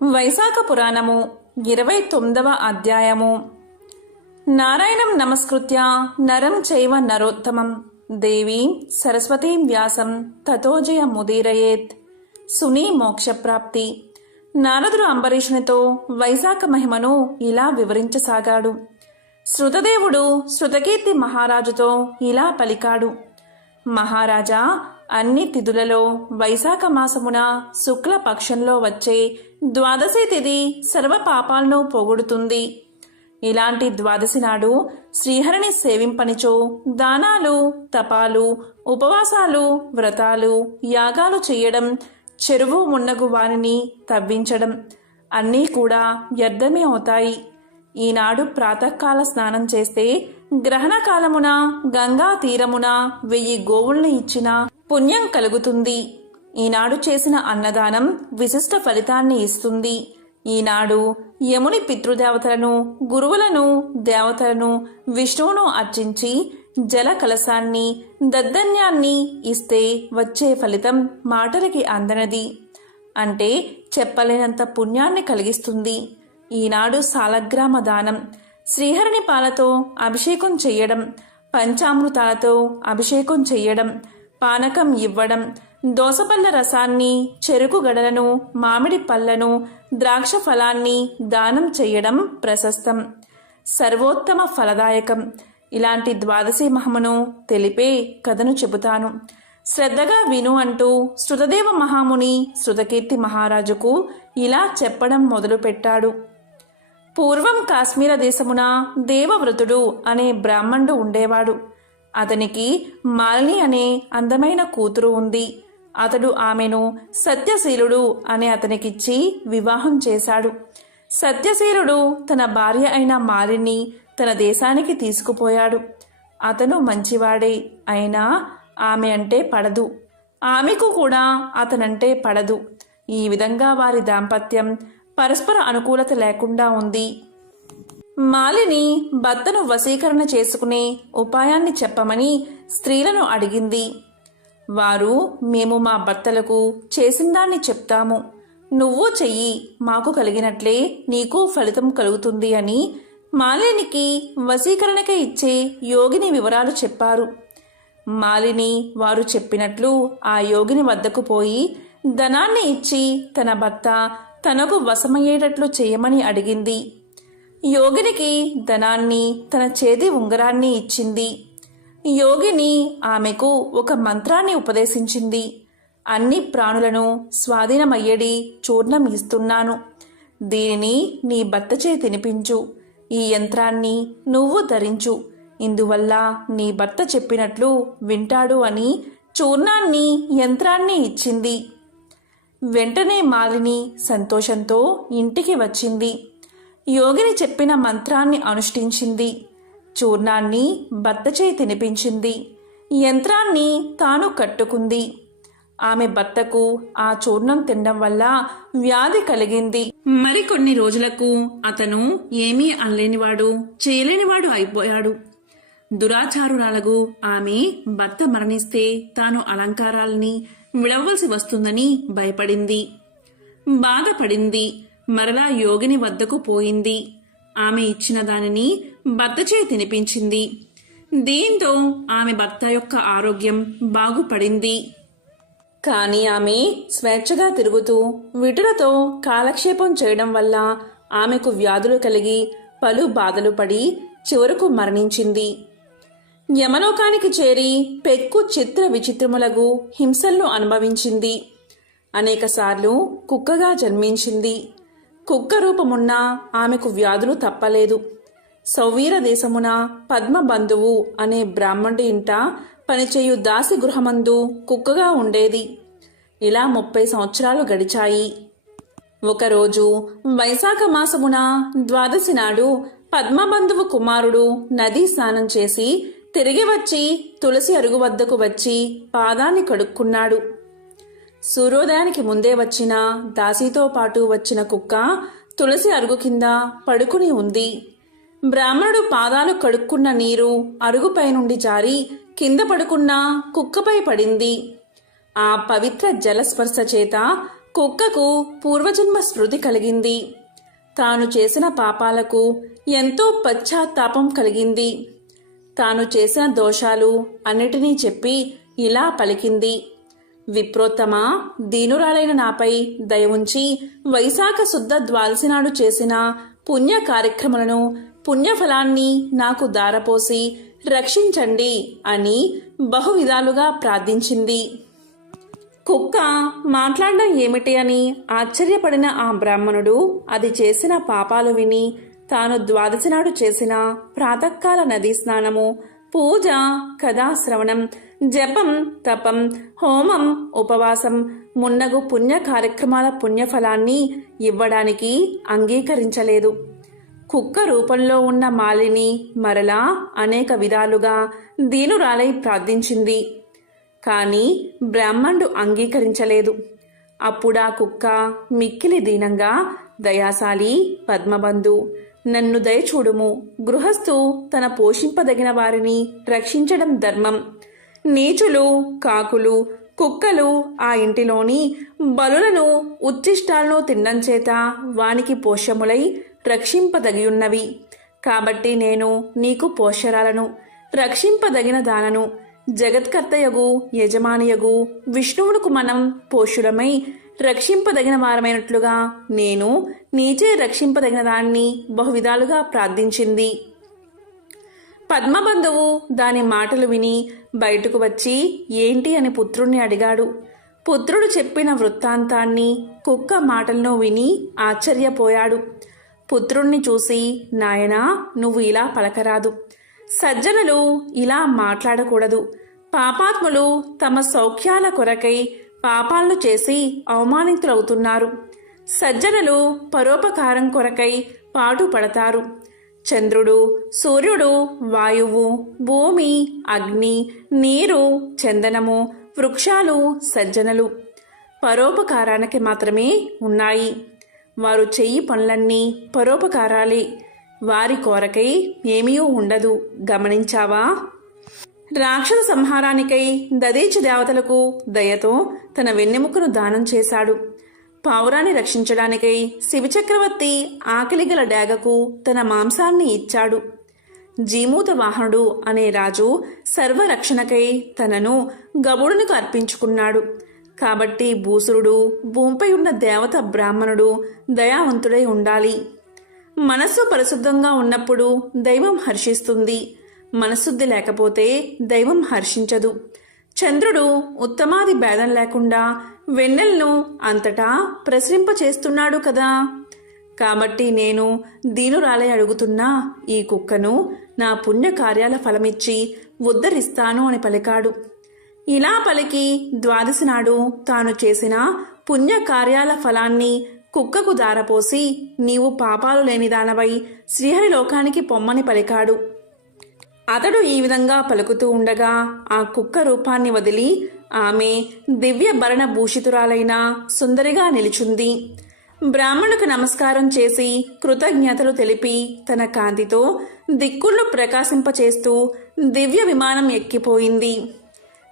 వైశాఖ పురాణము 29వ అధ్యాయము. నారాయణం నమస్కృత్య నరం చైవ నరోత్తమం దేవీం సరస్వతీం వ్యాసం తతోజయ ముదీరయేత్. సునీ మోక్షప్రాప్తి. నారదుడు అంబరీషునితో వైశాఖ మహిమను ఇలా వివరించసాగాడు. శృతదేవుడు శృతకీర్తి మహారాజుతో ఇలా పలికాడు. మహారాజా, అన్ని తిథులలో వైశాఖ మాసమున శుక్ల పక్షంలో వచ్చే ద్వాదశి తిథి సర్వ పాపాలను పోగొడుతుంది. ఇలాంటి ద్వాదశి నాడు శ్రీహరిని సేవింపనిచో దానాలు, తపాలు, ఉపవాసాలు, వ్రతాలు, యాగాలు చేయడం, చెరువు మున్నగు వారిని తవ్వించడం అన్నీ కూడా వ్యర్థమే అవుతాయి. ఈనాడు ప్రాతకాల స్నానం చేస్తే గ్రహణ కాలమున గంగా తీరమున 1000 గోవుల్ని ఇచ్చిన పుణ్యం కలుగుతుంది. ఈనాడు చేసిన అన్నదానం విశిష్ట ఫలితాన్ని ఇస్తుంది. ఈనాడు యముని పితృదేవతలను, గురువులను, దేవతలను, విష్ణువును అర్చించి జల కలశాన్ని, దద్దన్యాన్ని ఇస్తే వచ్చే ఫలితం మాటలకి అందనది. అంటే చెప్పలేనంత పుణ్యాన్ని కలిగిస్తుంది. ఈనాడు సాలగ్రామ దానం, శ్రీహరిని పాలతో అభిషేకం చెయ్యడం, పంచామృతాలతో అభిషేకం చెయ్యడం, పానకం ఇవ్వడం, దోసపళ్ళ రసాన్ని, చెరుకు గడలను, మామిడి పళ్ళను, ద్రాక్ష ఫలాన్ని దానం చెయ్యడం ప్రశస్తం, సర్వోత్తమ ఫలదాయకం. ఇలాంటి ద్వాదశి మహమును తెలిపే కథను చెబుతాను, శ్రద్ధగా విను అంటూ శృతదేవ మహాముని శృతకీర్తి మహారాజుకు ఇలా చెప్పడం మొదలుపెట్టాడు. పూర్వం కాశ్మీర దేశమున దేవవ్రతుడు అనే బ్రాహ్మణుడు ఉండేవాడు. అతనికి మాలిని అనే అందమైన కూతురు ఉంది. అతడు ఆమెను సత్యశీలుడు అనే అతనికిచ్చి వివాహం చేశాడు. సత్యశీలుడు తన భార్య అయిన మాలిని తన దేశానికి తీసుకుపోయాడు. అతను మంచివాడే, అయినా ఆమె అంటే పడదు. ఆమెకు కూడా అతనంటే పడదు. ఈ విధంగా వారి దాంపత్యం పరస్పర అనుకూలత లేకుండా ఉంది. మాలిని భర్తను వశీకరణ చేసుకునే ఉపాయాన్ని చెప్పమని స్త్రీలను అడిగింది. వారు, మేము మా భర్తలకు చేసిందాన్ని చెప్తాము, నువ్వు చెయ్యి, మాకు కలిగినట్లే నీకు ఫలితం కలుగుతుంది అని మాలినికి వశీకరణకే ఇచ్చే యోగిని వివరాలు చెప్పారు. మాలిని వారు చెప్పినట్లు ఆ యోగిని వద్దకు పోయి ధనాన్ని ఇచ్చి తన భర్త తనకు వశమయ్యేటట్లు చేయమని అడిగింది. యోగినికి ధనాన్ని, తన చేతి ఉంగరాన్ని ఇచ్చింది. యోగిని ఆమెకు ఒక మంత్రాన్ని ఉపదేశించింది. అన్ని ప్రాణులను స్వాధీనమయ్యేడి చూర్ణం ఇస్తున్నాను, దీనిని నీ భర్తచే తినిపించు. ఈ యంత్రాన్ని నువ్వు ధరించు, ఇందువల్ల నీ భర్త చెప్పినట్లు వింటాడు అని చూర్ణాన్ని, యంత్రాన్ని ఇచ్చింది. వెంటనే మాలిని సంతోషంతో ఇంటికి వచ్చింది. యోగిని చెప్పిన మంత్రాన్ని అనుష్ఠించింది. చూర్ణాన్ని భర్తచే తినిపించింది. యంత్రాన్ని తాను కట్టుకుంది. ఆమె భర్తకు ఆ చూర్ణం తినడం వల్ల వ్యాధి కలిగింది. మరికొన్ని రోజులకు అతను ఏమీ అనలేనివాడు, చేయలేనివాడు అయిపోయాడు. దురాచారురాలగు ఆమె భర్త మరణిస్తే తాను అలంకారాలని విడవలసి వస్తుందని భయపడింది, బాధపడింది. మరలా యోగిని వద్దకు పోయింది. ఆమె ఇచ్చిన దానిని భర్తచే తినిపించింది. దీంతో ఆమె భర్త యొక్క ఆరోగ్యం బాగుపడింది. కానీ ఆమె స్వేచ్ఛగా తిరుగుతూ విటులతో కాలక్షేపం చేయడం వల్ల ఆమెకు వ్యాధులు కలిగి పలు బాధలు పడి చివరకు మరణించింది. యమలోకానికి చేరి పెక్కు చిత్ర విచిత్రములగు హింసలను అనుభవించింది. అనేకసార్లు కుక్కగా జన్మించింది. కుక్క రూపమున్న ఆమెకు వ్యాధులు తప్పలేదు. సౌవీర దేశమున పద్మబంధువు అనే బ్రాహ్మణుడి ఇంట పనిచేయు దాసి గృహమందు కుక్కగా ఉండేది. ఇలా 30 సంవత్సరాలు గడిచాయి. ఒకరోజు వైశాఖ మాసమున ద్వాదశి నాడు పద్మబంధువు కుమారుడు నదీ స్నానం చేసి తిరిగి వచ్చి తులసి అరుగు వద్దకు వచ్చి పాదాన్ని కడుక్కున్నాడు. సూర్యోదయానికి ముందే వచ్చిన దాసితో పాటు వచ్చిన కుక్క తులసి అరుగు కింద పడుకుని ఉంది. బ్రాహ్మణుడు పాదాలు కడుక్కున్న నీరు అరుగుపై నుండి జారి కింద పడుకున్న కుక్కపై పడింది. ఆ పవిత్ర జలస్పర్శ చేత కుక్కకు పూర్వజన్మ స్మృతి కలిగింది. తాను చేసిన పాపాలకు ఎంతో పశ్చాత్తాపం కలిగింది. తాను చేసిన దోషాలు అన్నిటినీ చెప్పి ఇలా పలికింది. విప్రోత్తమ, దీనురాలైన నాపై దయ ఉంచి వైశాఖ శుద్ధ ద్వాదశి నాడు చేసిన పుణ్య కార్యక్రమాలను, పుణ్యఫలాన్ని నాకు దారపోసి రక్షించండి అని బహువిధాలుగా ప్రార్థించింది. కుక్క మాట్లాడడం ఏమిటి అని ఆశ్చర్యపడిన ఆ బ్రాహ్మణుడు అది చేసిన పాపాలు విని తాను ద్వాదశి నాడు చేసిన ప్రాతకాల నదీ స్నానము, పూజ, కథాశ్రవణం, జపం, తపం, హోమం, ఉపవాసం మున్నగు పుణ్య కార్యక్రమాల పుణ్యఫలాన్ని ఇవ్వడానికి అంగీకరించలేదు. కుక్క రూపంలో ఉన్న మాలిని మరలా అనేక విధాలుగా దీనురాలై ప్రార్థించింది. కాని బ్రాహ్మణుడు అంగీకరించలేదు. అప్పుడా కుక్క మిక్కిలి దీనంగా, దయాశాలి పద్మబంధు, నన్ను దయచూడుము. గృహస్థు తన పోషింపదగిన వారిని రక్షించడం ధర్మం. నీచులు, కాకులు, కుక్కలు ఆ ఇంటిలోని బలులను, ఉచ్చిష్టాలను తినడం చేత వానికి పోషములై రక్షింపదగియున్నవి. కాబట్టి నేను నీకు పోషరాలను, రక్షింపదగిన దానను. జగత్కర్తయగు యజమానియగు విష్ణువునకు మనం పోషులమై రక్షింపదగిన వారమైనట్లుగా నేను నీచే రక్షింపదగిన దాన్ని బహువిధాలుగా ప్రార్థించింది. పద్మబంధువు దాని మాటలు విని బయటకు వచ్చి ఏంటి అని పుత్రుణ్ణి అడిగాడు. పుత్రుడు చెప్పిన వృత్తాంతాన్ని, కుక్క మాటలను విని ఆశ్చర్యపోయాడు. పుత్రుణ్ణి చూసి, నాయనా, నువ్వు ఇలా పలకరాదు. సజ్జనులు ఇలా మాట్లాడకూడదు. పాపాత్ములు తమ సౌఖ్యాల కొరకై పాపాలను చేసి అవమానితులవుతున్నారు. సజ్జనులు పరోపకారం కొరకై పాటుపడతారు. చంద్రుడు, సూర్యుడు, వాయువు, భూమి, అగ్ని, నీరు, చందనము, వృక్షాలు సజ్జనులు. పరోపకారానికి మాత్రమే ఉన్నాయి. వారు చెయ్యి పనులన్నీ పరోపకారాలే. వారి కొరకై ఏమీ ఉండదు. గమనించావా? రాక్షస సంహారానికై దదీచి దేవతలకు దయతో తన వెన్నెముకను దానం చేశాడు. పావురాన్ని రక్షించడానికై శివచక్రవర్తి ఆకలిగల డేగకు తన మాంసాన్ని ఇచ్చాడు. జీమూత వాహనుడు అనే రాజు సర్వరక్షణకై తనను గబుడునికి అర్పించుకున్నాడు. కాబట్టి భూసురుడు, భూమిపై ఉన్న దేవత బ్రాహ్మణుడు దయావంతుడై ఉండాలి. మనస్సు పరిశుద్ధంగా ఉన్నప్పుడు దైవం హర్షిస్తుంది. మనశుద్ధి లేకపోతే దైవం హర్షించదు. చంద్రుడు ఉత్తమాది భేదం లేకుండా వెన్నెలను అంతటా ప్రసరింపచేస్తున్నాడు కదా. కాబట్టి నేను దీనురాలై అడుగుతున్నా ఈ కుక్కను నా పుణ్య కార్యాల ఫలమిచ్చి ఉద్ధరిస్తాను అని పలికాడు. ఇలా పలికి ద్వాదశి నాడు తాను చేసిన పుణ్య కార్యాల ఫలాన్ని కుక్కకు దారపోసి నీవు పాపాలు లేని దానవై శ్రీహరి లోకానికి పొమ్మని పలికాడు. అతడు ఈ విధంగా పలుకుతూ ఉండగా ఆ కుక్క రూపాన్ని వదిలి ఆమె దివ్య భరణ భూషితురాలైన సుందరిగా నిలిచింది. బ్రాహ్మణుకు నమస్కారం చేసి కృతజ్ఞతలు తెలిపి తన కాంతితో దిక్కులను ప్రకాశింపచేస్తూ దివ్య విమానం ఎక్కిపోయింది.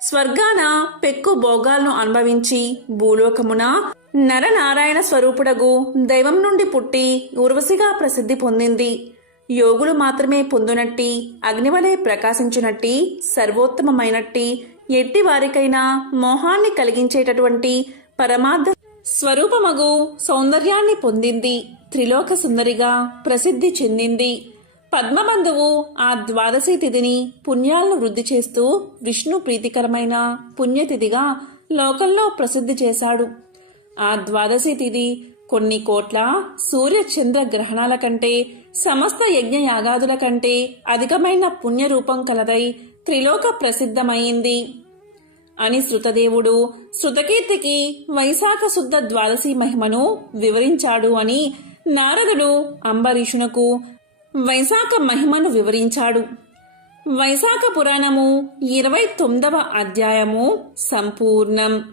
స్వర్గాన పెక్కు భోగాలను అనుభవించి భూలోకమున నరనారాయణ స్వరూపుడగు దైవం నుండి పుట్టి ఊర్వశిగా ప్రసిద్ధి పొందింది. యోగులు మాత్రమే పొందునట్టి, అగ్నివలే ప్రకాశించునట్టి, సర్వోత్తమమైనట్టి, ఎట్టి వారికైనా మోహాన్ని కలిగించేటటువంటి పరమార్థ స్వరూపమగు సౌందర్యాన్ని పొందింది. త్రిలోక సుందరిగా ప్రసిద్ధి చెందింది. పద్మబంధువు ఆ ద్వాదశి తిథిని పుణ్యాలను వృద్ధి చేస్తూ విష్ణు ప్రీతికరమైన పుణ్యతిథిగా లోకంలో ప్రసిద్ధి చేశాడు. ఆ ద్వాదశి తిథి కొన్ని కోట్ల సూర్య చంద్ర గ్రహణాల కంటే, సమస్త యజ్ఞ యాగాదుల కంటే అధికమైన పుణ్యరూపం కలదై త్రిలోక ప్రసిద్ధమైంది అని శృతదేవుడు శృతకీర్తికి వైశాఖ శుద్ధ ద్వాదశి మహిమను వివరించాడు అని నారదుడు అంబరీషునకు వైశాఖ మహిమను వివరించాడు. వైశాఖ పురాణము 29వ అధ్యాయము సంపూర్ణం.